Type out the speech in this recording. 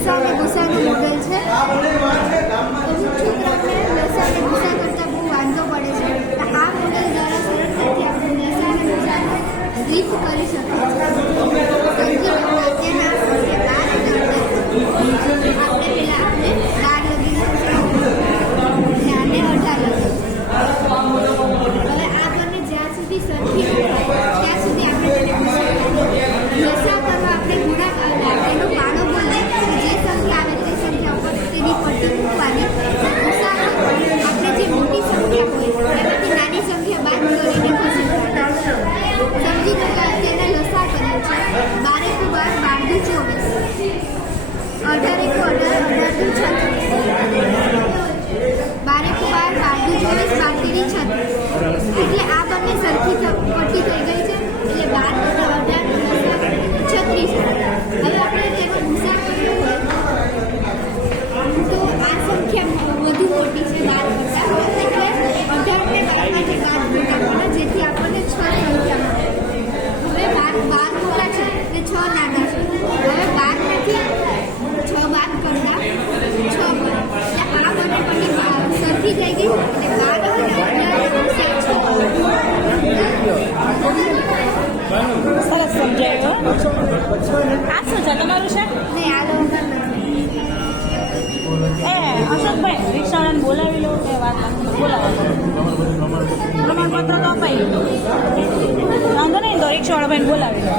લસા અને ગુસાનું મોડેલ છે. છોકરાઓને લસા અને ગુસા કરતાં બહુ વાંધો પડે છે. તો આ મોડેલ દ્વારા સરળતાથી આપણે લસા અને ગુસાને રીત કરી શકીએ છીએ. સમજી લો અત્યારના આપણે પહેલાં આપણે 12 લગીને અને 18 લગી. હવે આ બંને જ્યાં સુધી સરખી ત્યાં સુધી આપણે તેને લસા કરવા આપણે ગુણાકાર એનો પાડો બોલે જે સંખ્યા આવે તે સંખ્યા ઉપર તેની પટ્ટી મૂકવાની. ગુસા આપણે જે મોટી સંખ્યા હોય એમાંથી નાની સંખ્યા બાદ કરીને ખસેડવાની. સમજી લો કે તેને લસા કર્યો છે. 12 × 12 = 24, 18 × 18 = 36, 12 × 12 = 24, 12 × 36. એટલે આ બંને સરખી પટ્ટી થઈ ગઈ છે. એટલે 12 × 18 = 36. હવે આપણે તેનો ગુસા કર્યો હોય તો આ સંખ્યા વધુ મોટી છે 12 કરતાં. એટલે 18 ને 12 માંથી બાદ ઘટાડવાના જેથી આપણને 6 સંખ્યા મળે. હવે 12 મોટા છે અને 6 નાના છે. હવે 12 માંથી 6 બાદ કરતા 6 મળે. એટલે આ બંને પટ્ટી સરખી થઈ ગઈ અને 12 અને 18 સરસ સમજાયું. આ શું છે તમારું છે? નહીં આ લોકો એ અશોકભાઈ રિક્ષાવાળાને બોલાવી લો કે વાત બોલાવો. પ્રમાણપત્ર તો અપાઈ વાંધો નહીં તો રિક્ષાવાળા ભાઈને બોલાવી લો.